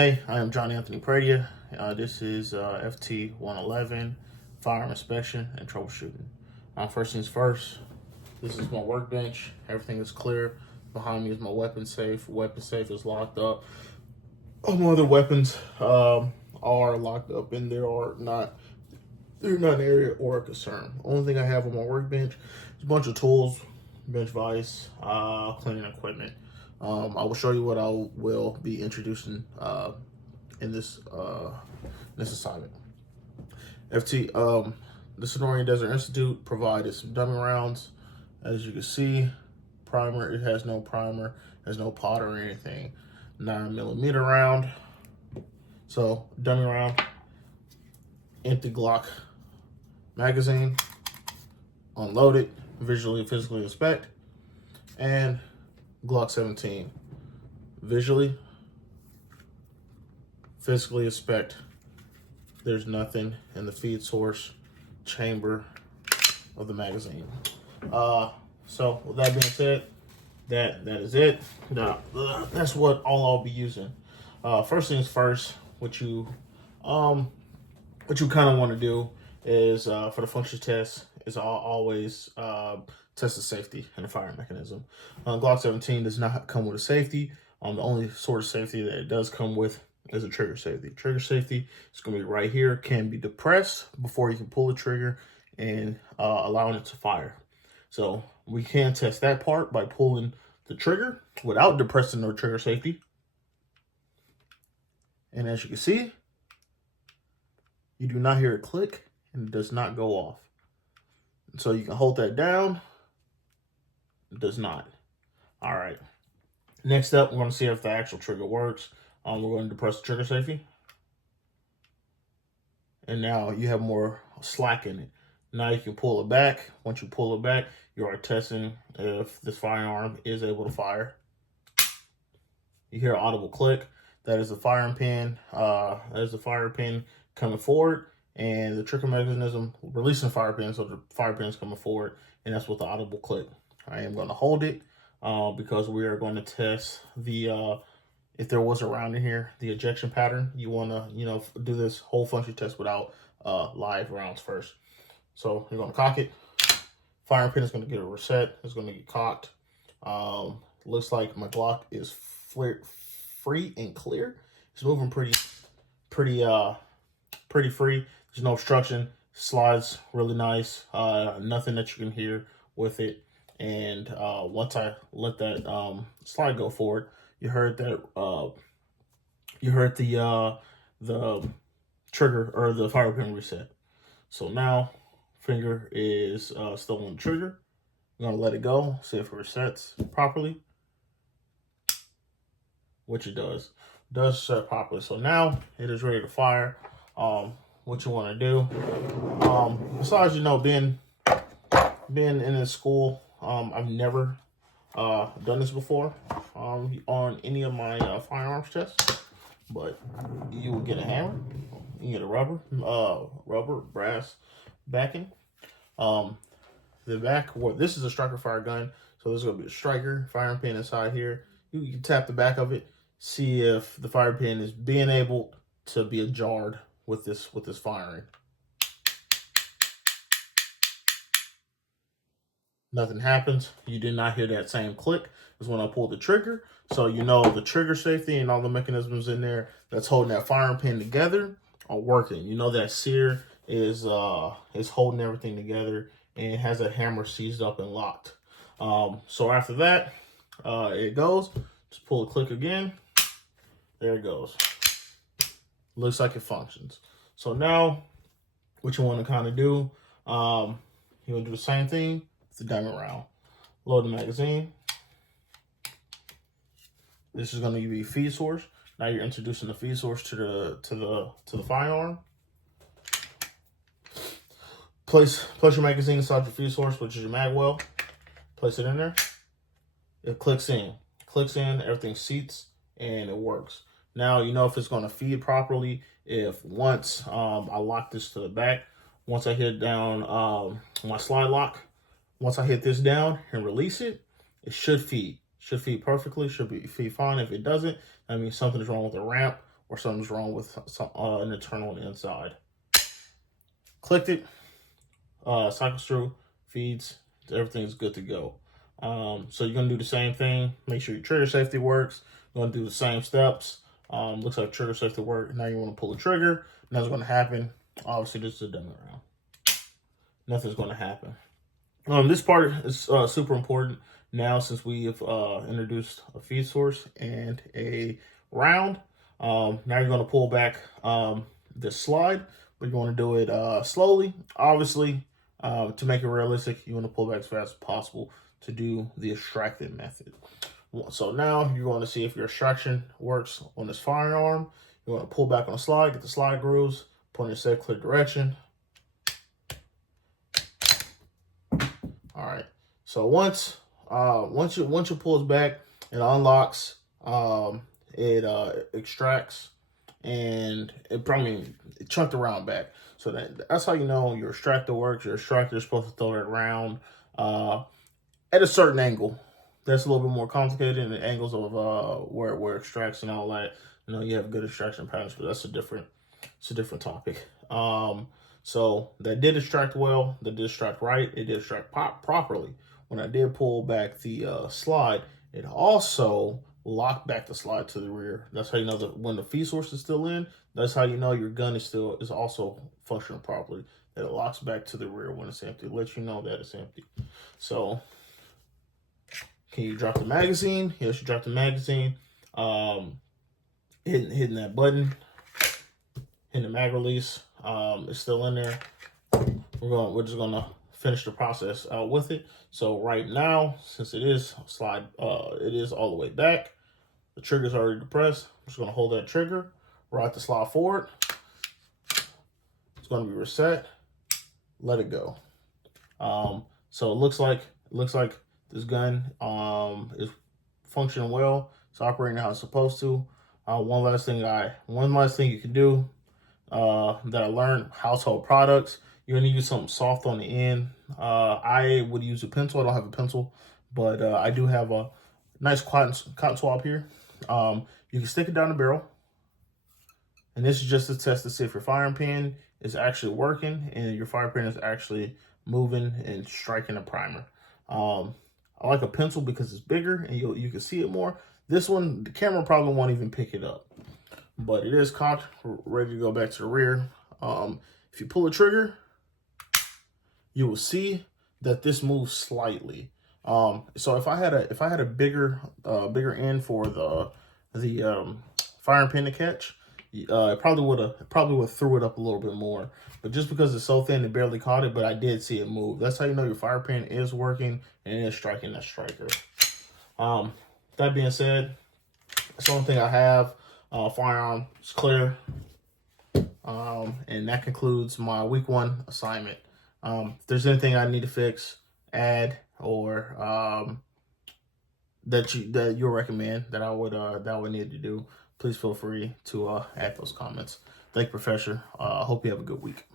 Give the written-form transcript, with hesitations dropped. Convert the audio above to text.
Hey, I am John Anthony Pradia. This is FT 111, firearm inspection and troubleshooting. First things first, this is my workbench. Everything is clear. Behind me is my weapon safe. Weapon safe is locked up. All my other weapons are locked up and they're not an area or a concern. Only thing I have on my workbench is a bunch of tools, bench vise, cleaning equipment. I will show you what I will be introducing in this assignment. The Sonoran Desert Institute provided some dummy rounds. As you can see, primer, it has no primer, has no powder or anything. 9mm round. So dummy round, empty Glock magazine, unload it, visually and physically inspect, and Glock 17. Visually, physically inspect. There's nothing in the feed source chamber of the magazine. So with that being said, that is it. That's what all I'll be using. First things first, what you kind of want to do is for the function test is always test the safety and the firing mechanism. Glock 17 does not come with a safety. The only sort of safety that it does come with is a trigger safety. Trigger safety is going to be right here. Can be depressed before you can pull the trigger and allowing it to fire. So we can test that part by pulling the trigger without depressing the trigger safety. And as you can see, you do not hear a click and it does not go off. So you can hold that down. It does not. All right. Next up, we're going to see if the actual trigger works. We're going to depress the trigger safety. And now you have more slack in it. Now you can pull it back. Once you pull it back, you are testing if this firearm is able to fire. You hear an audible click. That is the firing pin. That is the fire pin coming forward, and the trigger mechanism releasing the fire pin, so the fire pin is coming forward, and that's with the audible click. I am going to hold it because we are going to test the if there was a round in here, the ejection pattern. You want to do this whole function test without live rounds first. So you're going to cock it. Firing pin is going to get a reset. It's going to get cocked. Looks like my Glock is free and clear. It's moving pretty free. There's no obstruction. Slides really nice. Nothing that you can hear with it. And once I let that slide go forward, you heard that you heard the trigger or the fire pin reset. So now finger is still on the trigger. I'm gonna let it go, see if it resets properly, which it does. It does set properly. So now it is ready to fire. What you want to do, besides being in this school, I've never done this before on any of my firearms tests, but you will get a hammer, you get a rubber brass backing. The back, this is a striker fire gun, so there's going to be a striker firing pin inside here. You can tap the back of it, see if the fire pin is being able to be jarred with this firing. Nothing happens. You did not hear that same click as when I pulled the trigger. So you know the trigger safety and all the mechanisms in there that's holding that firing pin together are working. You know that sear is holding everything together and has a hammer seized up and locked. So after that, it goes. Just pull the click again. There it goes. Looks like it functions. So now, what you want to kind of do, you will do the same thing. The diamond round. Load the magazine. This is going to be feed source. Now you're introducing the feed source to the firearm. Place your magazine inside your feed source, which is your mag well. Place it in there. It clicks in. Everything seats and it works. Now you know if it's going to feed properly. If once I lock this to the back, once I hit down my slide lock. Once I hit this down and release it, it should feed. Should feed perfectly, should feed fine. If it doesn't, that means something is wrong with the ramp or something's wrong with an internal on the inside. Clicked it, cycles through, feeds, everything's good to go. So you're gonna do the same thing. Make sure your trigger safety works. You're gonna do the same steps. Looks like trigger safety work. Now you want to pull the trigger. Nothing's gonna happen. Obviously, this is a dummy round. Nothing's gonna happen. This part is super important now since we have introduced a feed source and a round. Now you're gonna pull back this slide, but you want to do it slowly. Obviously, to make it realistic, you want to pull back as fast as possible to do the extracting method. So now you're going to see if your extraction works on this firearm. You want to pull back on the slide, get the slide grooves, put in a safe, clear direction. All right. So once you pull it back, it unlocks. It extracts, and it chunked the round back. So that's how you know your extractor works. Your extractor is supposed to throw that round at a certain angle. That's a little bit more complicated in the angles of where it extracts and all that. You know, you have good extraction patterns, but it's a different topic. So that did extract well, that did extract right, it did extract properly. When I did pull back the slide, it also locked back the slide to the rear. That's how you know that when the feed source is still in, that's how you know your gun is also functioning properly. That it locks back to the rear when it's empty. It lets you know that it's empty. So can you drop the magazine? Yes, you drop the magazine. Hitting that button, hitting the mag release. It's still in there. We're just gonna finish the process out with it. So right now, since it is it is all the way back. The trigger's already depressed. I'm just gonna hold that trigger, ride the slide forward. It's gonna be reset. Let it go. So it looks like this gun is functioning well. It's operating how it's supposed to. One last thing you can do that I learned: household products. You're gonna use something soft on the end. I would use a pencil. I don't have a pencil, but I do have a nice cotton swab here. You can stick it down the barrel, and this is just to test to see if your firing pin is actually working and your firing pin is actually moving and striking a primer. I like a pencil because it's bigger and you can see it more. This one, the camera probably won't even pick it up, but it is cocked, ready to go back to the rear. If you pull the trigger, you will see that this moves slightly. So if I had a bigger end for the firing pin to catch, it probably would threw it up a little bit more. But just because it's so thin, it barely caught it. But I did see it move. That's how you know your fire pin is working and it is striking that striker. That being said, that's the only thing I have. Firearm is clear. And that concludes my week 1 assignment. If there's anything I need to fix, add, or that you'll recommend that I would need to do, please feel free to add those comments. Thank you, Professor. Hope you have a good week.